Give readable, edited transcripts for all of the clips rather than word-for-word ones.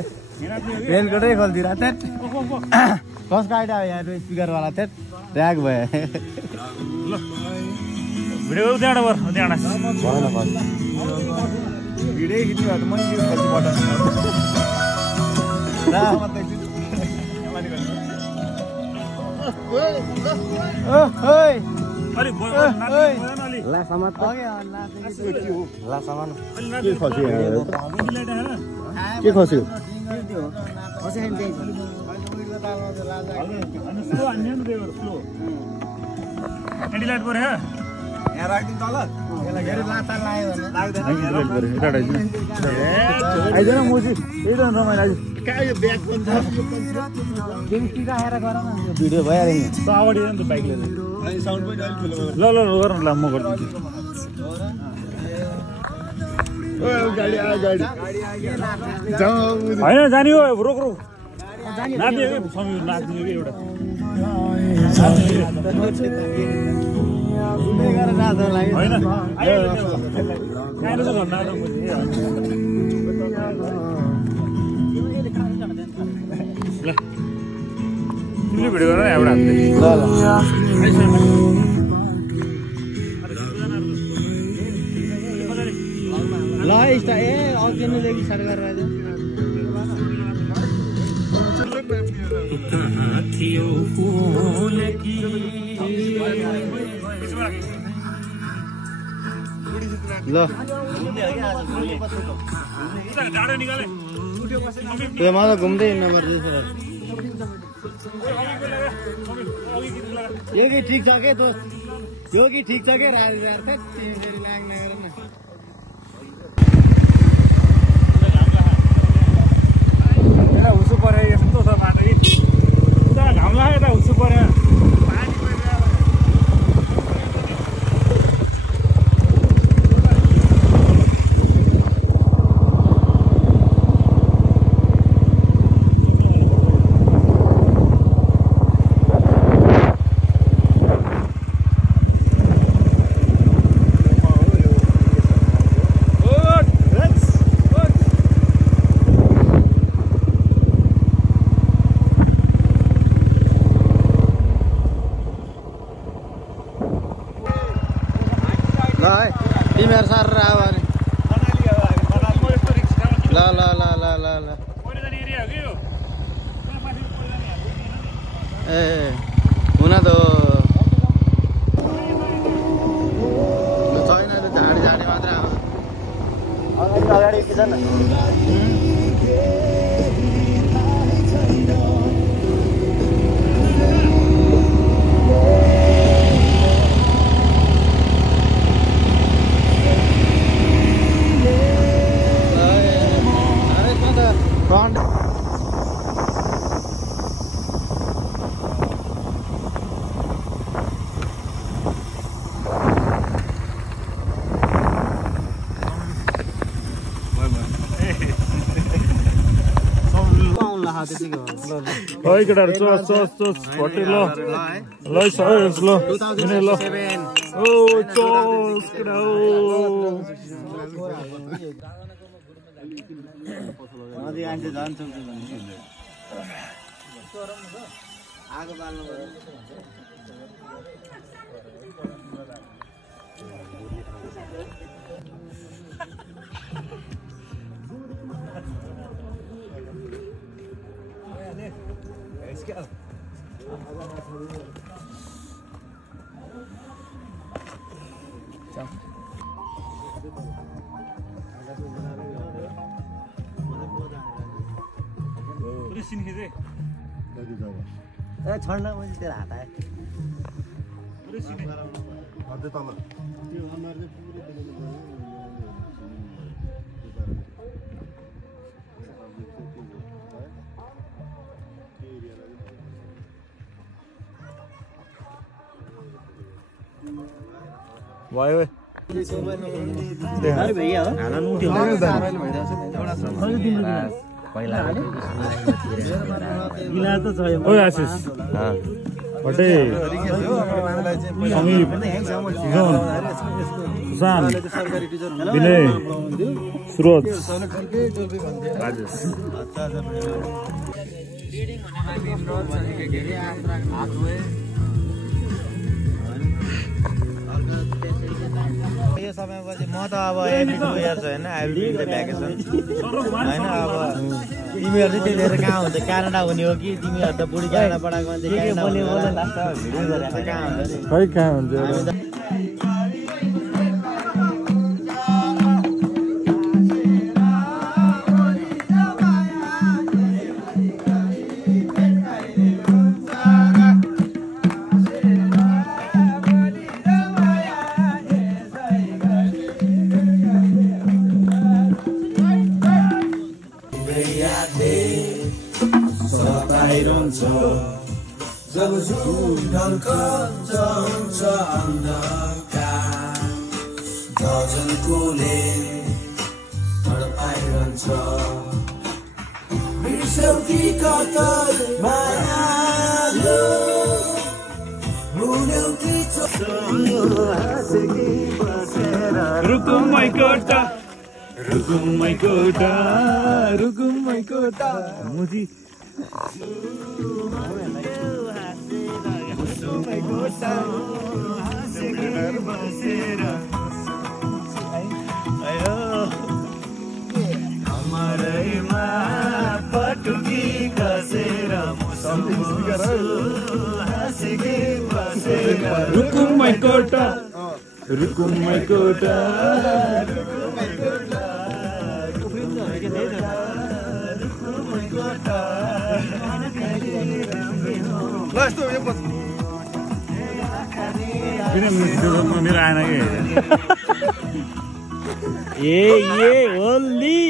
रेलकटै खोलिदिएर कसको आइडिया हो यहाँ स्पिकरवाला त्यहाँ ऱ्याग भयो भिडियो त्यहाँबाट भिडियो खिच्नु भयो त मैले बटन के खस्यो एन्टिलाइट पऱ्यो यहाँ राखिदिनु तल आइज न मोसी यही त रमाइलो आइज भिडियो भइहाल्यो नि अगाडि नि त बाइक लिएर ल ल गर न ल म गरिदिन्छु होइन जाने हो रोक रोक नाच्ने कि समीर नाच्ने कि एउटा होइन तिमीले भिडियो गर न एउटा ल स्टा ए अघि नै देखि स्टार्ट गरेर आइज ल म त घुम्दै हिँड्नु पर्दैछ यो कि ठिक छ के दोस्त यो कि ठिक छ के राज लाग्ने गर न हुसु पऱ्यो यस्तो छ बाटो घाम लाग्यो त हुसु पऱ्यो तिमीहरू सार आयो भने ल ल ल ल ल ल ए हुन त छैन झाडी झाडी मात्र अगाडि कि छैन front Oi, kedaar, sos, hotel lo, lo, sos, lo, ini lo, oh, sos, kedaar. नदी आइन्छ झन् चुक्छ आगो बाल्नु Sini sini. छोड्न मैले तेरो हात आयो भयो भैया हो ओइ आशिष बटे समीप जन सुशान्त विनय सुरज राजेश यो समयपछि म त अब एभ्री 2 इयर्स होइन एभ्री भ्याकेसन होइन अब तिमीहरू चाहिँ त्यतिखेर कहाँ हुन्छ क्यानाडा हुने हो कि तिमीहरू त बुढी क्यानाडा पठाएको मान्छे कहाँ हुन्छ खै कहाँ हुन्छ जब जुन ढल्कन्छ अन्धकार गजलकोले तडपाइरहन्छ बिर्स्यौ कि कतै मायालु भुल्यौ कि हाँसेकी बसेर रुकुमै कोटा रुकुमै कोटा रुकुमै कोटा मुजी हाम्रैमा पटुकी कसेर हाँसेकी बसेर रुकुमै कोटा रुकुमै कोटा मेरो आएन कि ए होली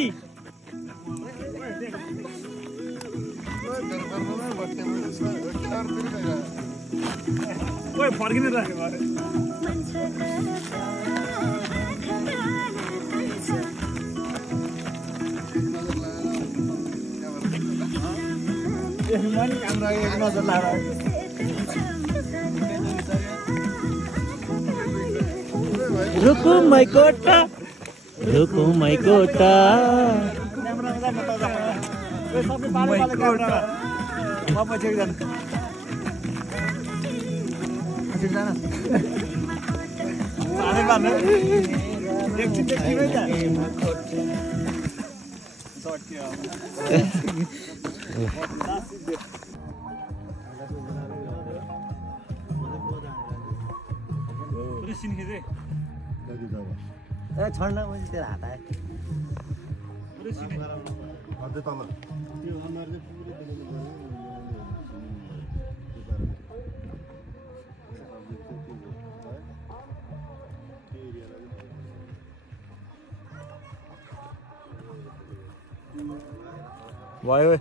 ओइ फर्किने त रुकुमै कोटा रुकुमै कोटा छड्न मैले तेरो हात आयो भयो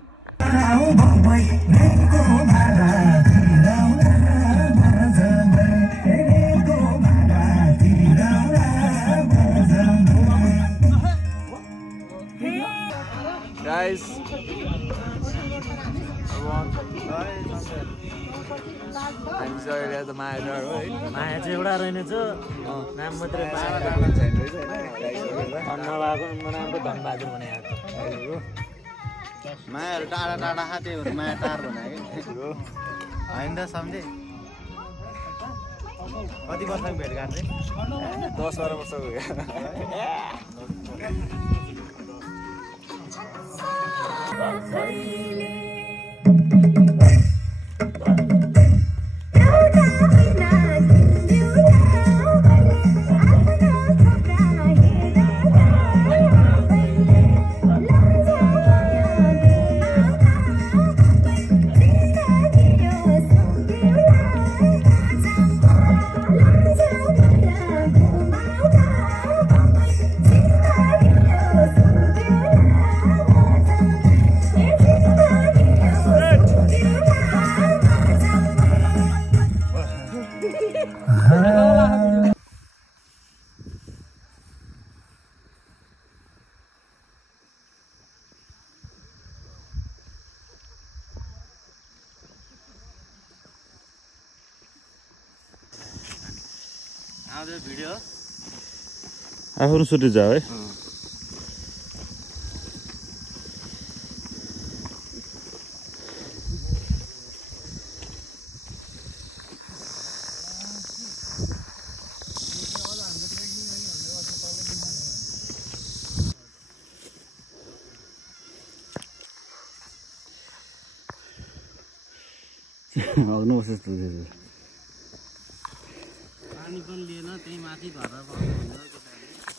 guys हामी चाहिँ आज माया डाँडा हो है माया चाहिँ एउटा रहेनछ नाम मात्रै माया नभएको नाम त धनबहादुर बनाएको मायाहरू टाढा टाढा त्यही भएर माया टार बनायो कि होइन त सम्झे कति वर्षको भेटघाट चाहिँ 10-12 वर्ष हो आउँदै भिडियो आफ्नो सुटि जाऊ है आउनु पर्छ जस्तो पानी पनि लिएन त्यही माथि भएर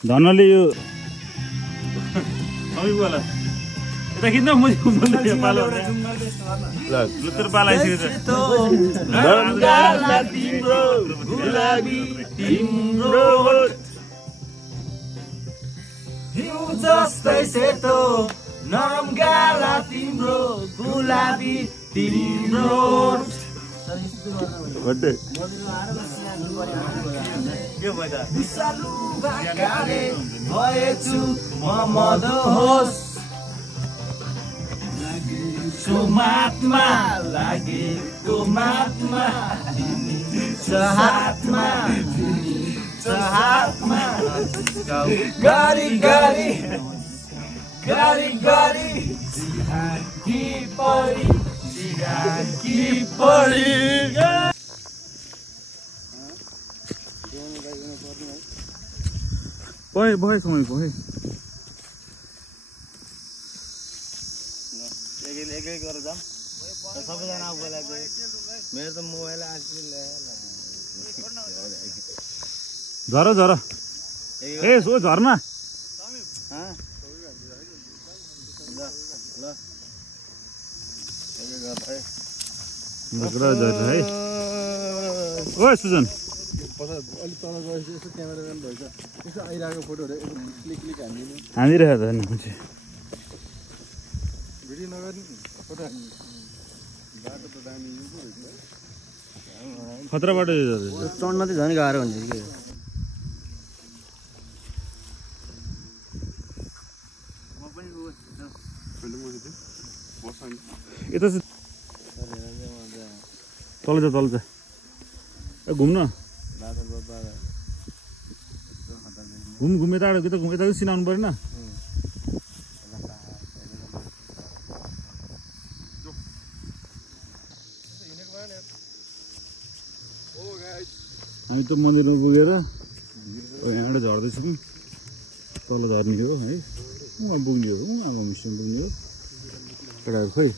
धनले यो अभिवाला यता किन मुझे पालो ल लुतर पाला आइसक्यो गाला तिम्रो गुलाबी तिम्रो हिउँ जस्तै सेतो नरम गाला तिम्रो गुलाबी तिम्रो बड्डे विषालु भाकाले भएछु म मदहोस सुमात्मा लागेको मात्मा हातमा गरी गरी गरी गरी कि परी पय भए समय भए एकै गरेर जाऊँ सबैजना बोलाएको मेरो त मोबाइल झर झर ए सो झर्ना है ओ सुजन अलिक तल गएपछि यसो क्यामेराम्यान भएछ यसो आइरहेको फोटोहरू क्लिक क्लिक हान्दिनु हानिरहेको त नि मान्छे भिडियो नगर्नु फोटो हान्नु बाटो त दामी खतरा बाटो चढ्न चाहिँ झन् गाह्रो हुन्छ कि यता चाहिँ तल जा ए घुम्न घुम यता यता सिनाउनु परेन हामी त मन्दिरमा पुगेर यहाँबाट झर्दैछौँ तल झर्ने हो है उहाँ पुग्ने हो उहाँ होमस्टेमा पुग्ने हो केटाहरू खोइ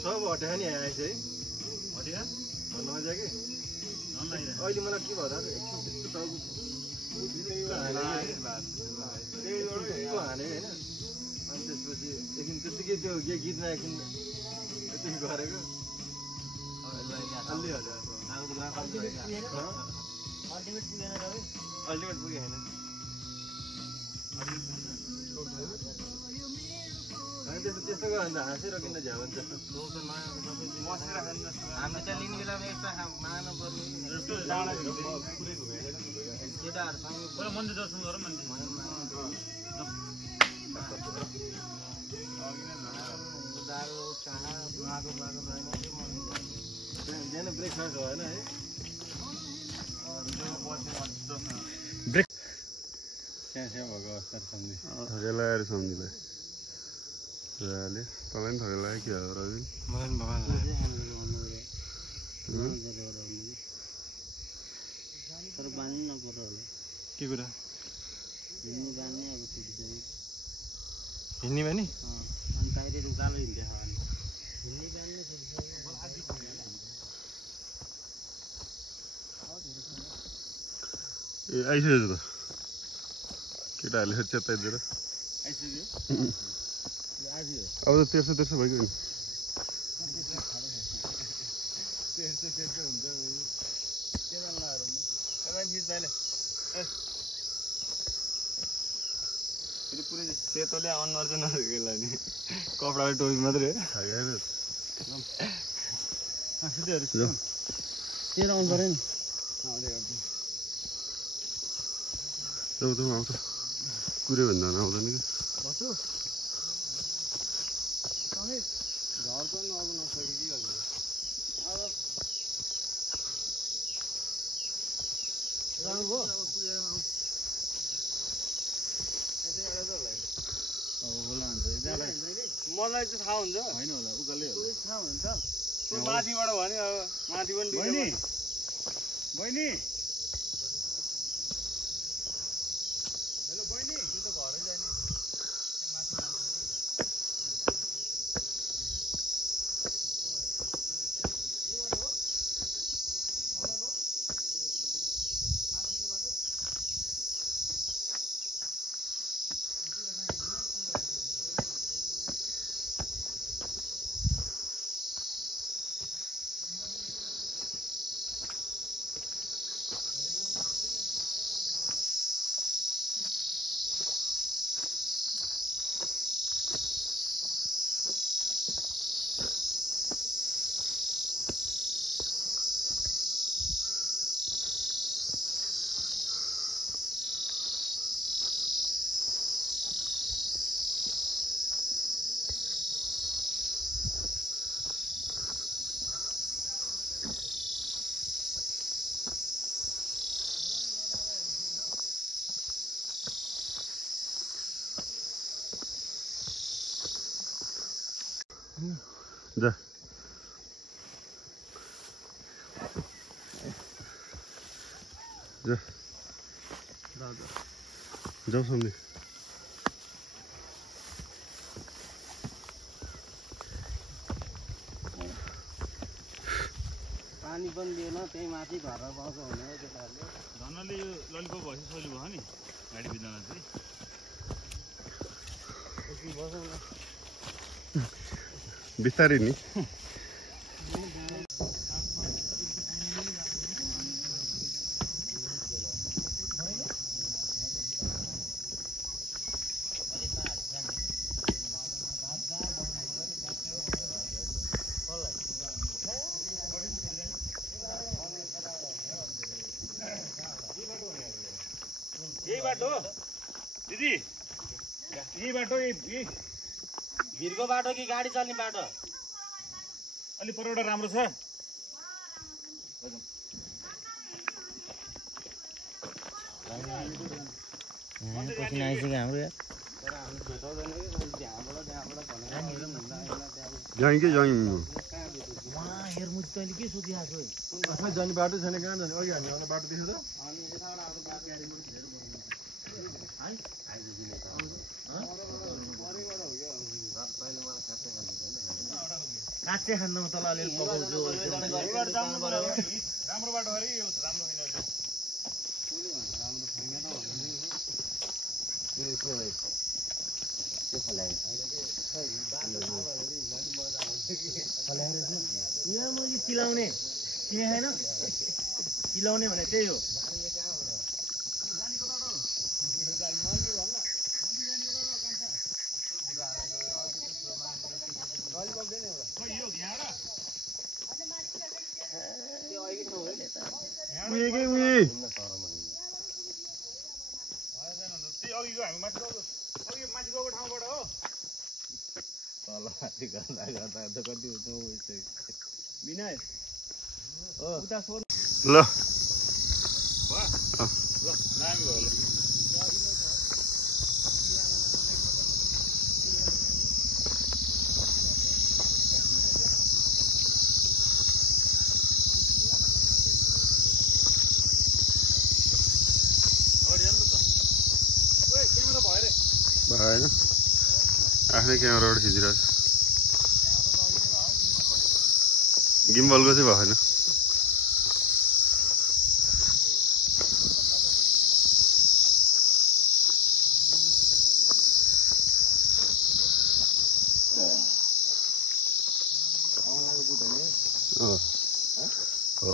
सब हटायो नि आएछ है नजा कि अहिले मलाई के भयो एकछिन त्यस्तो टाउको हाने होइन अनि त्यसपछि एकछिन त्यत्तिकै त्यो गीतमा एकछिन त्यति गरेको अल्टिमेट पुगे होइन त्यस्तो गयो भने त हाँसेर किन झ्याउ हुन्छ हामी त्यहाँ लिने बेलामा यस्ता माग्नु पर्ने केटाहरूसँग मन्दिर दर्शन गरौँ बिहान ब्रेकफास्ट भएन है भएको अवस्था थकेलाएर सम्झिँदै तँलाई पनि थकेला के हो रवि मलाई पनि भगवान तर बाँध्नु नपर्यो होला के कुरा हिँड्ने बाँध्ने अब छुटिसक्यो हिँड्ने भने अनि बाहिर उकालो हिँड्दै छ भने हिँड्ने बाँध्ने छुटिसक्यो ए आइसक्यो त केटाहरूले चेताइदिएर आइसक्यो अब त तेर्सो भइगयो नि त्यस्तो हुन्छ पुरै सेतोले अनुहार चाहिँ नदेखेला नि कपडाले टोपी मात्रै तेरो आउनु पर्यो नि आउँछ कुरे भन्दा आउँदैन कि घर पनि अब नसक्यो के गर्नु मलाई चाहिँ थाहा हुन्छ होइन होला उकालै थाहा हुन्छ माथिबाट भने अब माथि पनि बहिनी हेलो बहिनी तँ त घरै जाने जा जाऊ सामने पानी पनि दिएन त्यही माथि घर पाउँछ भने केटाहरूले धनले यो ललिपप भएपछि सजिलो भयो नि गाडी बिचमा चाहिँ बिस्तारै नि यही बाटो दिदी यही बाटो भिरको बाटो कि गाडी चल्ने बाटो अलि परबाट राम्रो छ पसिना आइसक्यो हाम्रो जाइँ कि जाइँ हेर्नु तैँले के सोधिरहेको छु जाने बाटो छैन कहाँ जाने अघि हामी आउने बाटो देख्यो काँचे खान्दामा तल अलिअलि पकाउँछु राम्रो बाटो अरे यो राम्रो यहाँ मैले चिलाउने चिने छैन चिलाउने भने त्यही हो अघिको हामी माथि गएको ठाउँबाट हो तल माथि गर्दा गर्दा त कति विनय ल नामी भयो ल भएन आफ्नै क्यामेराबाट खिचिरहेको छ गिम्बलको चाहिँ भएन हो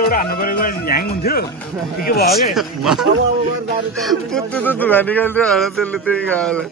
एउटा हान्नु परेको ह्याङ हुन्थ्यो के भयो निकाल्थ्यो त्यसले त्यही गाले